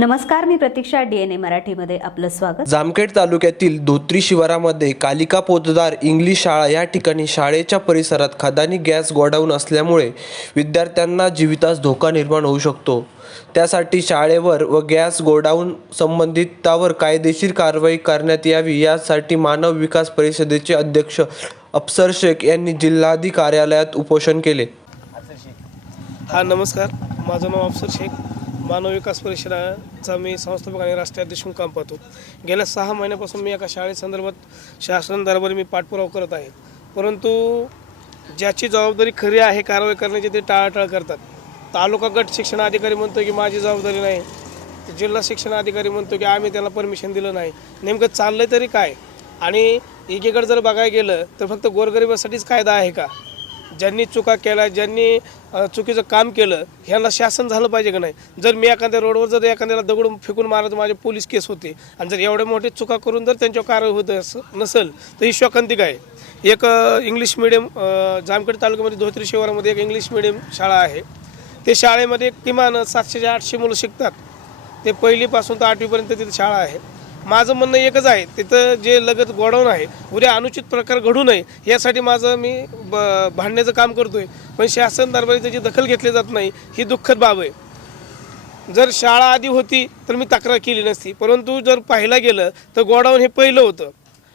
नमस्कार मी प्रतीक्षा डीएनए मराठीमध्ये आपलं स्वागत. जामखेड तालुक्यातील धोत्री शिवारामध्ये कालिका पोतदार इंग्लिश शाळा या ठिकाणी शाळेच्या परिसरात खदानी गॅस गोडाऊन असल्यामुळे विद्यार्थ्यांना जीवितास धोका निर्माण होऊ शकतो. त्यासाठी शाळेवर व गॅस गोडाऊन संबंधितावर कायदेशीर कारवाई करण्यात यावी यासाठी मानव विकास परिषदेचे अध्यक्ष अफसर शेख यांनी जिल्हाधिकारी कार्यालयात उपोषण केले. हा नमस्कार. माझं नाव अफसर शेख. मानव विकास परिषदाचा मी संस्थापक आणि राष्ट्रीय अध्यक्ष म्हणून काम पाहतो. गेल्या सहा महिन्यापासून मी एका शाळेसंदर्भात शासन दरबारी मी पाठपुरावा करत आहे. परंतु ज्याची जबाबदारी खरी आहे कारवाई करण्याची ते टाळाटाळ करतात. तालुका गट शिक्षण अधिकारी म्हणतो की माझी जबाबदारी नाही. जिल्हा शिक्षण अधिकारी म्हणतो की आम्ही त्याला परमिशन दिलं नाही. नेमकं चाललं तरी काय? आणि एकीकडे जर बघायला गेलं तर फक्त गोरगरिबासाठीच कायदा आहे का? ज्यांनी चुका केल्या ज्यांनी चुकीचं काम केलं ह्यांना शासन झालं पाहिजे का नाही? जर मी एखाद्या रोडवर जर एखाद्याला दगड फेकून मारत माझे पोलीस केस होते. आणि जर एवढे मोठे चुका करून जर त्यांच्यावर कारवाई होत नसेल तर ही शोकांतिक आहे. एक इंग्लिश मिडियम जामखेड तालुक्यामध्ये धोत्री शिवारामध्ये एक इंग्लिश मिडियम शाळा आहे. ते शाळेमध्ये किमान सातशे ते आठशे मुलं शिकतात. ते पहिलीपासून तर आठवीपर्यंत तिथे शाळा आहे. माझं म्हणणं एकच आहे तिथं जे लगत गोडाऊन आहे उद्या अनुचित प्रकार घडू नये यासाठी माझं मी ब भांडण्याचं काम करतोय. पण शासन दरबारी त्याची दखल घेतली जात नाही ही दुःखद बाब आहे. जर शाळा आधी होती तर मी तक्रार केली नसती परंतु जर पाहायला गेलं तर गोडाऊन हे पहिलं होतं.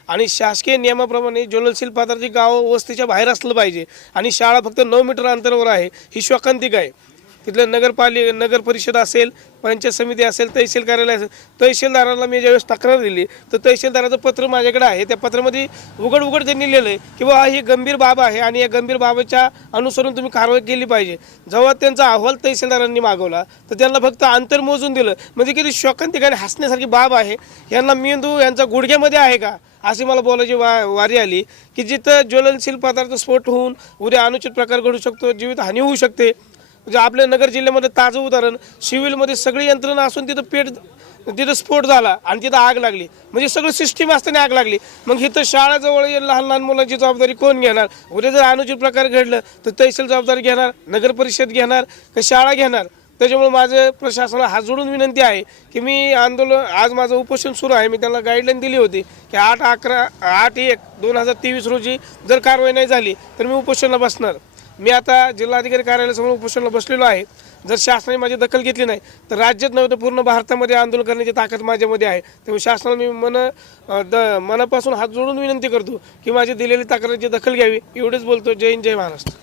आणि शासकीय नियमाप्रमाणे ज्वलनशील पदार्थी गाव वस्तीच्या बाहेर असलं पाहिजे आणि शाळा फक्त नऊ मीटर अंतरावर आहे ही शोकांतिक आहे. तिथलं नगरपालिका नगर परिषद असेल पंचायत समिती असेल तहसील कार्यालय असेल तहसीलदाराला मी ज्यावेळेस तक्रार दिली तर तहसीलदाराचं पत्र माझ्याकडे आहे. त्या पत्रामध्ये उघड उघड त्यांनी लिहिलं आहे की बाबा ही गंभीर बाब आहे आणि या गंभीर बाबाच्या अनुसरून तुम्ही कारवाई केली पाहिजे. जेव्हा त्यांचा अहवाल तहसीलदारांनी मागवला तर त्यांना फक्त अंतर मोजून दिलं. म्हणजे किती शोकांतिक हसण्यासारखी बाब आहे. यांना मेंदू यांचा गुडघ्यामध्ये आहे का? अशी मला बोलायची वा वारी आली की जिथं ज्वलनशील पदार्थ स्फोट होऊन उद्या अनुचित प्रकार घडू शकतो जीवित हानी होऊ शकते. म्हणजे आपल्या नगर जिल्ह्यामध्ये ताजं उदाहरण सिव्हिलमध्ये सगळी यंत्रणा असून तिथं पेट तिथं स्फोट झाला आणि तिथं आग लागली. म्हणजे सगळं सिस्टीम असताना आग लागली. मग इथं शाळाजवळ लहान लहान मुलांची जबाबदारी कोण घेणार? उद्या जर अनुचित प्रकार घडलं तर तहसील जबाबदारी घेणार नगर परिषद घेणार का शाळा घेणार? त्याच्यामुळे माझं प्रशासनाला हात जोडून विनंती आहे की मी आंदोलन आज माझं उपोषण सुरू आहे. मी त्यांना गाईडलाईन दिली होती की आठ अकरा आठ एक दोन हजार तेवीस रोजी जर कारवाई नाही झाली तर मी उपोषणाला बसणार. मी आता जिल्हाधिकारी कार्यालयासमोर उपोषणाला बसलेलो आहे. जर शासनाने माझी दखल घेतली नाही तर राज्यात नव्हे तर पूर्ण भारतामध्ये आंदोलन करण्याची ताकद माझ्यामध्ये आहे. त्यामुळे शासनाला मी मन द मनापासून हात जोडून विनंती करतो की माझी दिलेली तक्रारीची दखल घ्यावी. एवढेच बोलतो. जय हिंद जय महाराष्ट्र.